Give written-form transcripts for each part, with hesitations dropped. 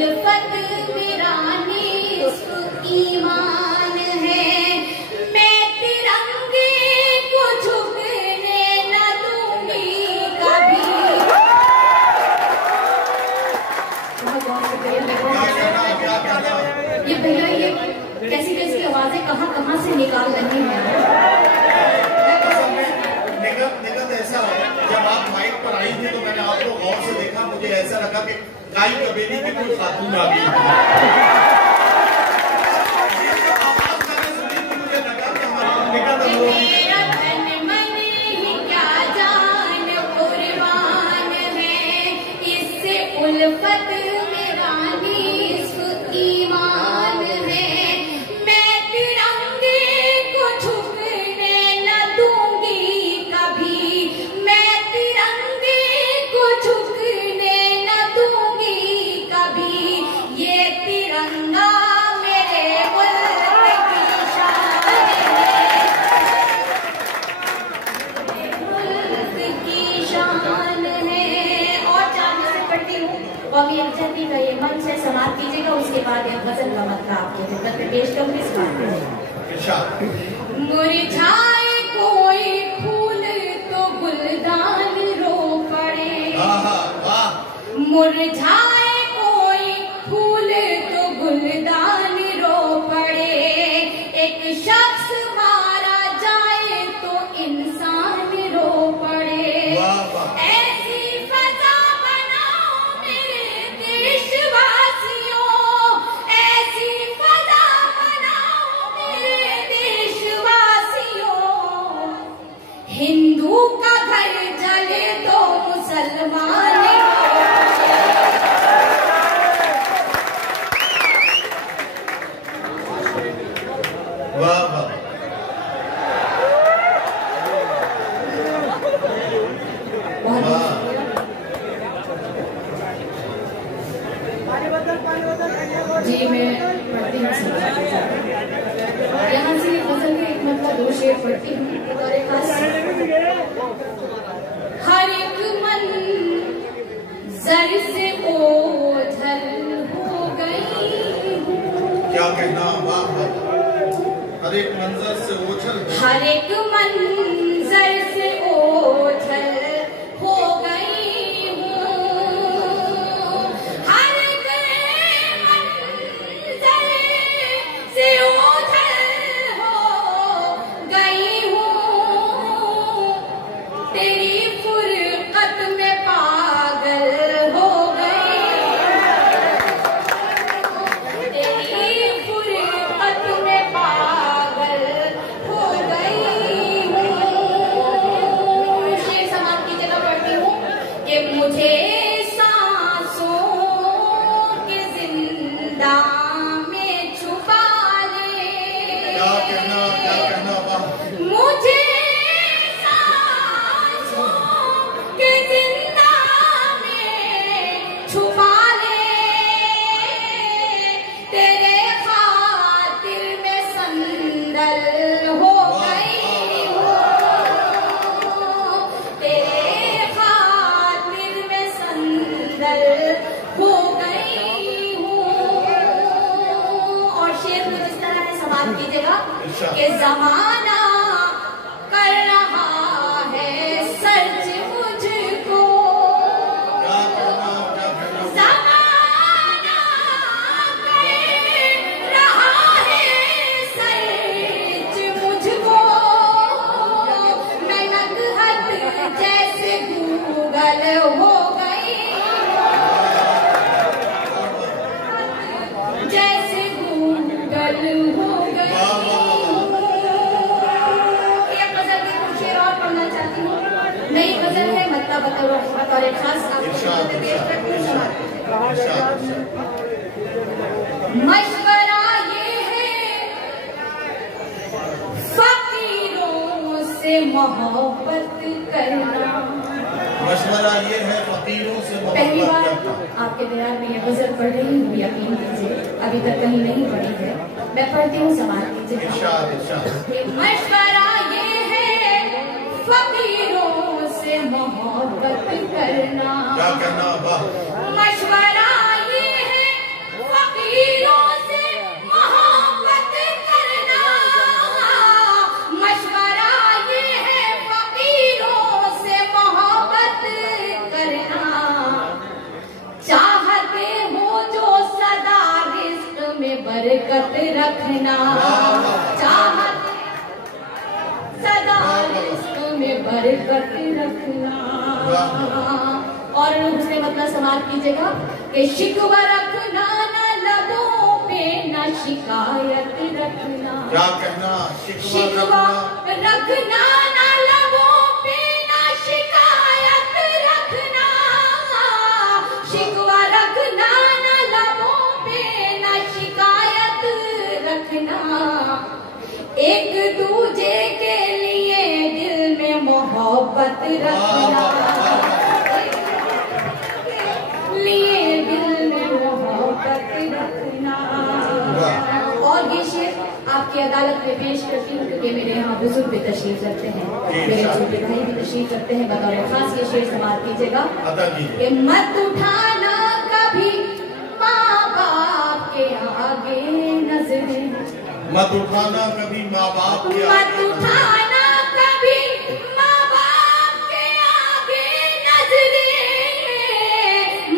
उल्फत मेरा निस्फ ईमान है, मैं तिरंगे को झुकने न दूंगी कभी। ये भैया ये कैसी कैसी आवाजें कहाँ से निकाल रही हैं। निगत ऐसा है, जब आप माइक पर आई थी तो मैंने आपको गौर से देखा, मुझे ऐसा लगा कि गाय कबीले की कोई खातून आ गई। आवाज मैंने सुनी तो मुझे लगा कि हमारी निगत मेरा धन मन ही क्या जान कुर्बान है, इससे उल्फत मेरा निस्फ ईमान है, मैं तिरंगे को झुकने न दूंगी कभी, मैं तिरंगे को झुकने न दूंगी कभी, ये तिरंगा मेरे मुल्क की शान है, मुल्क की शान है। और जाने से पढ़ती हूँ और मेरी जल्दी का ये मन से समाप्त कीजिएगा, उसके बाद एक गजल का मतलब आपके खिदमत में पेश करूंगी। इस बात में मुरझाए कोई फूल तो गुलदान रो पड़े, मुरझाए कोई फूल तो गुलदान रो पड़े, एक शख्स मारा जाए तो इंसान रो पड़े, ऐसी फजा बनाओ मेरे देशवासियों, ऐसी फजा बनाओ मेरे देशवासियों, हिंदू का घर जले तो मुसलमान जी मैं पढ़ती हूँ। यहाँ से गजल के एक मतलब दो शेर पढ़ती हूँ और एक हर एक मन जर से ओझल हो गई, क्या कहना, वाह हर एक मंजर से ओझल, हर एक मंजर से ओझल हो गई हूँ, हर एक मंजर से ओझल हो गई हूँ, तेरी फुरकत में पागल हो गई, तेरी फुरकत में पागल हो गई हूँ। शेर समाप्त की जगह पढ़ती हूँ कि मुझे सांसों के जिंदा में छुपा ले, क्या कहना वाह, मुझे सांसों के जिंदा में छुपा ले, तेरे खातिर में संदल हो गई हूँ, तेरे खातिर में संदल हो गई हूँ। और शेर कुछ इस तरह है, समाप्त कीजिएगा कि जमाना कर रहा है सर्च मुझको, जमाना कर रहा है सर्च मुझको, मैं नगहत जैसे गूगल हो गई, जैसे गूगल हो गई। एक गजल की कुछ शेर और पढ़ना चाहती हूँ, नई गजल है, मतलब बतौर एक खास मशवरा ये है फकीरों से मोहब्बत करना, मशवरा ये है फकीरों से पहली बार मोहब्बत करना। आपके दरबार में यह गजल पढ़ रही हूँ, यकीन कीजिए अभी तक कहीं नहीं पढ़ी है, मैं पढ़ती हूँ, समाप्त कीजिए। मशवरा ये है फकीरों से मोहब्बत करना, क्या कहना वाह, मशवरा ये है बरकत रखना, चाहत सदा रिस्क में बरकत रखना। और उसने मतलब समाप्त कीजिएगा कि शिकवा रखना ना लबों पे, ना शिकायत रखना। क्या कहना? शिकवा रखना ना लबों पे, ना शिकायत रखना। शिकवा रखना ना लबों पे, ना शिकायत रखना। एक दूजे के लिए दिल में मोहब्बत रखना, लिए दिल में मोहब्बत रखना। और ये शेर आपकी अदालत में पेश करती हूँ क्योंकि मेरे यहाँ बुजुर्ग भी तशरीफ रखते हैं, मेरे छोटे भाई भी तशरीफ रखते हैं। बतौर खास ये शेर समाप्त कीजिएगा कि मत उठाना कभी माँ बाप के आगे नजरें, मत उठाना कभी माँ बाप के मत उठाना कभी माँ बाप के आगे नजरें,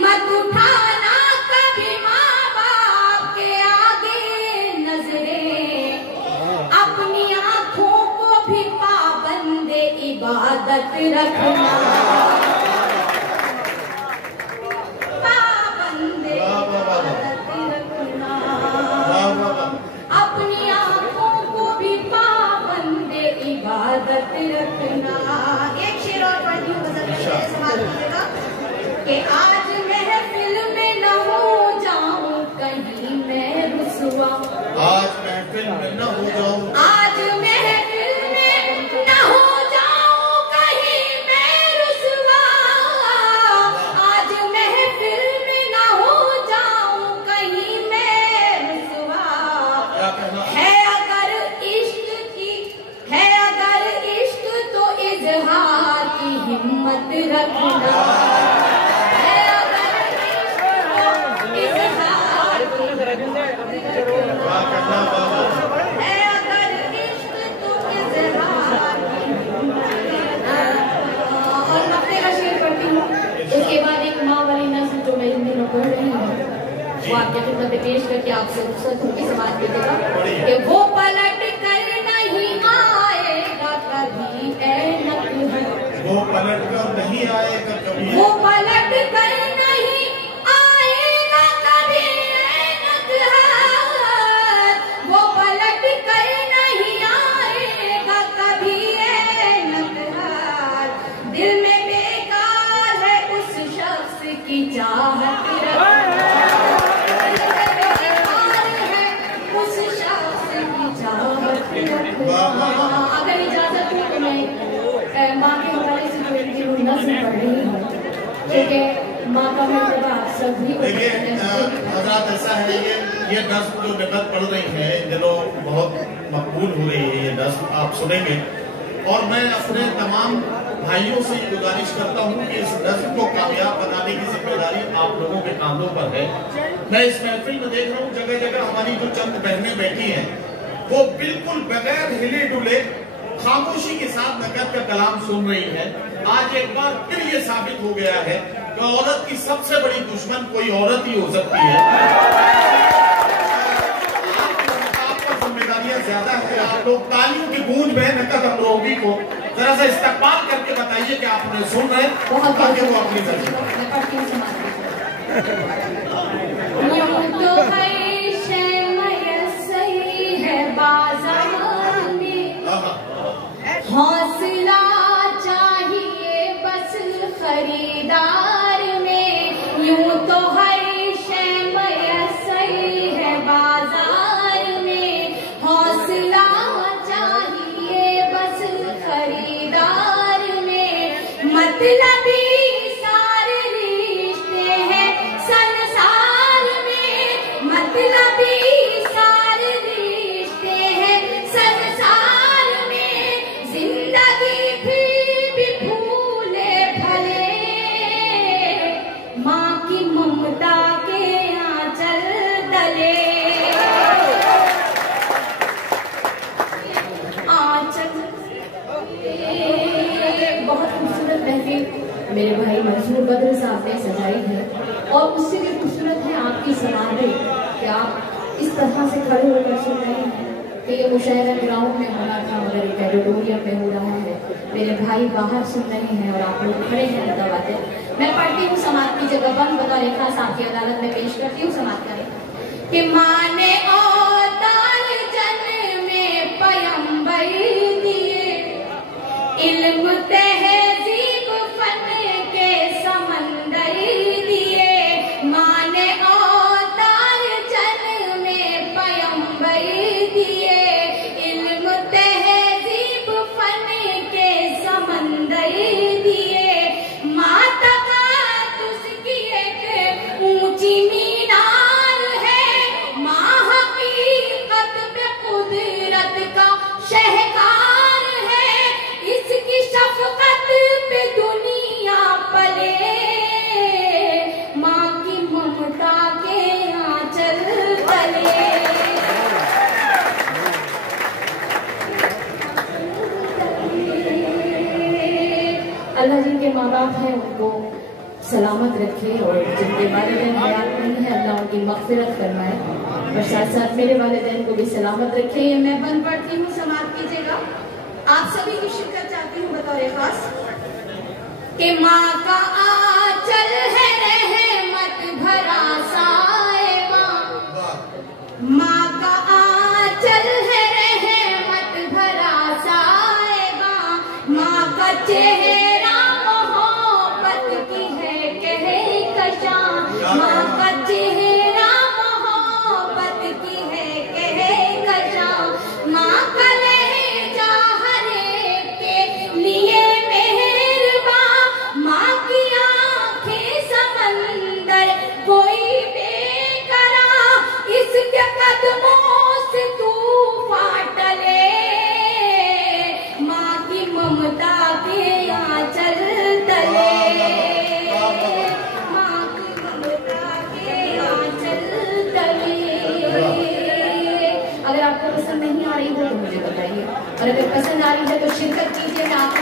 मत उठाना कभी माँ बाप के आगे नजरें। अपनी आँखों को भी पाबंदे इबादत रखना, पाबंदे इबादत रखना। अपनी आँखों को भी पाबंदे इबादत रखना। एक शेर और पढ़ती हूँ कि आज महफिल में न हो जाऊं कहीं मैं रुसवा, आज महफिल में न हो जाऊं, आज महफिल में न हो जाऊं कहीं मैं रुसवा, आज महफिल में न हो जाऊं कहीं मैं रुसवा। है अगर इश्क तो इजहार की हिम्मत रखना, है अगर इश्क तो इजहार की है अगर इश्क तो इजहार की हिम्मत रखना। और अपने का शेर पढ़ती हूँ, उसके बाद एक माँ वाली नस्ल जो मैं इन दिनों पढ़ रही हूँ वो आपके खिदमत में पेश करके आपसे रुखसत होगी। समाज कीजिएगा कि वो पलट कर नहीं आएगा कभी ऐनक है, वो पलट कर नहीं आएगा कभी, वो पलट कर नहीं आएगा कभी ऐनक है, वो पलट कर नहीं आएगा कभी ऐनक है। दिल में बेकार है उस शख्स की चाहत रखना, उस शख्स की चाहत रखना। अगर इजाजत हो तो मैं माँ के हवाले से जो इनकी नज़्म पढ़ रही हूँ क्योंकि माँ का मर्तबा आप सभी को। देखिए हजरात, ऐसा है ये नस्म जो निकल पढ़ रही है इन दिनों बहुत मकबूल हो रही है, ये नस्म आप सुनेंगे। और मैं अपने तमाम भाइयों से गुजारिश करता हूँ कि इस नस्म को कामयाब बनाने की जिम्मेदारी आप लोगों के कांधों पर है। मैं इस महफिल में देख रहा हूँ जगह जगह हमारी जो चंद बहनें बैठी हैं वो बिल्कुल बगैर हिले डुले खामोशी के साथ नकद का कलाम सुन रही है। आज एक बार फिर ये साबित हो गया है कि औरत की सबसे बड़ी दुश्मन कोई औरत ही हो सकती है। आपकी जिम्मेदारियां ज्यादा है। आप लोग तालियों की गूंज में नकद अमरोही को जरा सा इस्तेमाल करके बताइए कि आप उन्हें सुन रहे हैं ताकि वो अपनी हौसला चाहिए बस खरीदार में, यूं तो हर शय मयसर है बाजार में। हौसला चाहिए बस खरीदार में, मतलबी सारे रिश्ते हैं संसार में, मतलबी सारे रिश्ते हैं संसार में। जिंदगी फिर भी फूले फले माँ की ममता के आंचल तले, आंचल। बहुत खूबसूरत महफिल मेरे भाई मंसूर बद्र साहब ने सजाई है और उससे भी खूबसूरत है आपकी समाधि कि आप इस तरह से खड़े होकर सुन रहे हैं कि ये मुशायरा ग्राउंड में होना था मगर एक ऑडिटोरियम में हो रहा है। मेरे भाई बाहर सुन रहे हैं और आप लोग खड़े हैं दबाते। मैं पढ़ती हूँ समाज की जगह बंद बतौर खास आपकी अदालत में पेश करती हूँ। समाज करें कि माने औतार जन में पयंबर दिए, इल्म तहजीब फन के समंदर दिए। माने औतार जन में पयंबर दिए, इल्म तहजीब फन के समंदर दिए। माता का तुझकी एक ऊंची मीनार है, माँ हकीकत पे कुदरत का शहकार है। इसकी शफकत पे दुनिया पले, माँ की ममता के आंचल तले। अल्लाह जिनके माँ बाप हैं उनको सलामत रखे और जिनके वालिदैन हयात नहीं है अल्लाह उनकी मग़फ़िरत फरमाए और साथ साथ मेरे वालिदैन को भी सलामत रखे। ये मैं बंद पढ़ती हूँ, समाप्त कीजिएगा। आप सभी की शिरकत चाहती हूँ बतौर खास कि माँ का आंचल है रहमत भरा साए, माँ का आंचल है रहमत भरा साए। माँ का चेहरा मोहब्बत की है कहे कशा, माँ का चेहरा मोहब्बत की है कहे कशा। माँ का लहजा हर एक के लिए मेहरबान, माँ की आंखें समंदर कोई बेकरार। इसके कदमों से तूफान टले, माँ की ममता के आंचल तले। माँ की ममता के आंचल तले। अगर आपको पसंद नहीं आ रही हो तो मुझे बताइए, और अगर पसंद आ रही है तो शिरकत कीजिए। मैं आपकी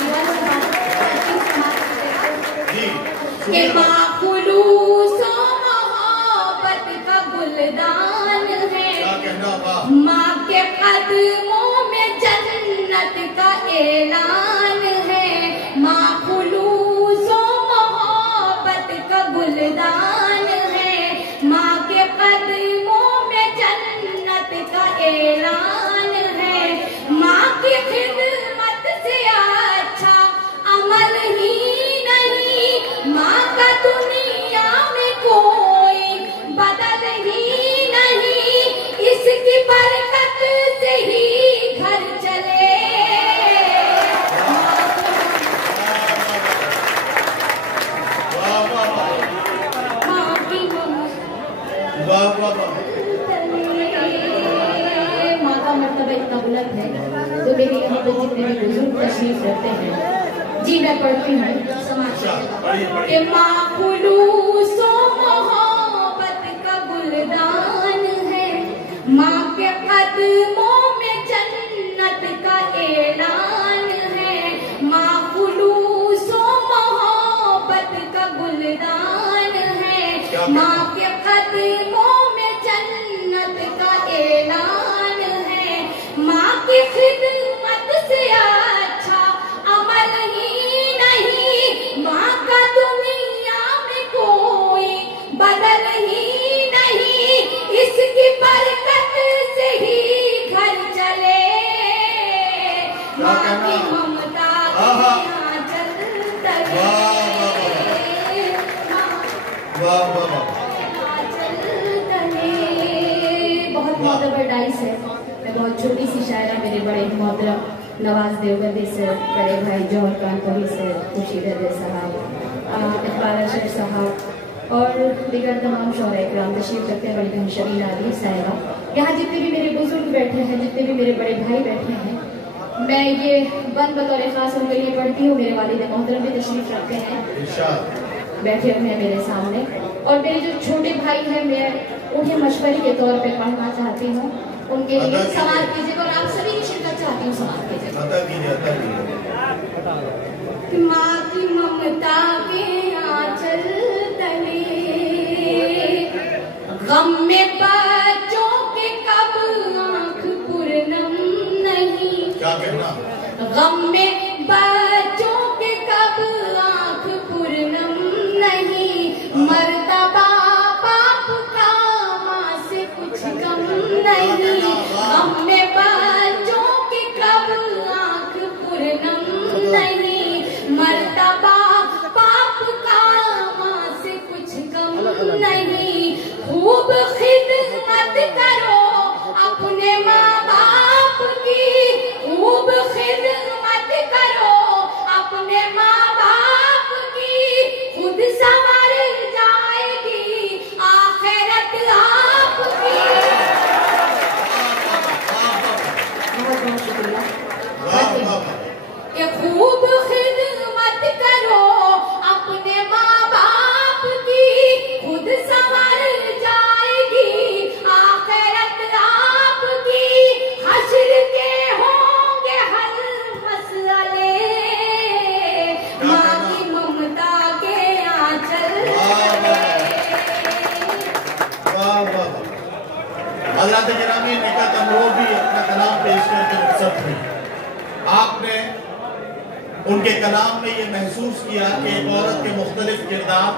कि माँ खुलूस मोहब्बत का गुलदान है, माँ के कदमों में जन्नत का ऐलान है। माँ खुलूस मोहब्बत का गुलदान है, माँ के कदमों में जन्नत का ऐलान है। माँ की खिदमत से अच्छा अमल ही नहीं, माँ का दुनिया में कोई बदल ही नहीं। इसकी बरकत से ही घर चले। माँ की माँ का मर्तबा इतना बुलंद है तो मेरे यहाँ पे जितने भी बुजुर्ग तशरीफ रखते हैं, जी मैं पढ़ती हूँ समाज कि माँ खुलूस मोहब्बत का गुलदान है, माँ के कदमों में जन्नत का ऐलान है। माँ खुलूस मोहब्बत का गुलदान है, माँ के कदमों में जन्नत का ऐलान है। माँ की खिदमत से अच्छा अमल ही नहीं, माँ का दुनिया में कोई बदल ही नहीं। इसकी बरकत से ही घर चले, माँ की ममता के आंचल तले। बहुत मोहतबर डाइस है। मैं बहुत छोटी सी शायरा मेरे बड़े मोहतरम नवाज देवबंदी से, बड़े भाई जौहर कानपुरी से, खुर्शीद अहमद साहब, इकबाल अशर साहब और दीगर तमाम शौहरा इकराम तशरीफ रखते हैं, बड़ी बहन शबीना अली साहिबा, यहाँ जितने भी मेरे बुजुर्ग बैठे हैं, जितने भी मेरे बड़े भाई बैठे हैं, मैं ये बंद बतौर खास उनके लिए पढ़ती हूँ। मेरे वालिद मोहतरम भी तशरीफ रखते हैं, बैठे हुए हैं मेरे सामने, और मेरे जो छोटे भाई हैं मैं उन्हें मशवरे के तौर पे पढ़ना चाहती हूँ, उनके लिए सवाल कीजिए और आप सभी की शिरकत चाहती हूँ। सवाल कीजिए। माँ की ममता के आंचल तले, गम में बच्चों के गम में बच्चों के कब आंख पूर्णम नहीं, मरता बाप का माँ से कुछ कम नहीं। गम में बच्चों के कब आंख पूर्णम नहीं, मरता बाप का माँ से कुछ कम नहीं। खूब खिदमत करो अपने माँ बाप की, खूब खिदमत करो अपने माँ बाप की, खुद संवर जाएगी आखिरत आपकी। बहुत बहुत शुक्रिया। कि खूब खिदमत करो अपने माँ बाप की, खुद संवर जाएगी आखिरत आपकी। हश्र के होंगे हर मसले, माँ की ममता के आंचल हज़रत गिरामी निकट अमरो भी अपना कलाम पेश करके रुखसत हुई। आपने उनके कलाम में ये महसूस किया कि एक औरत के मुख्तलिफ किरदार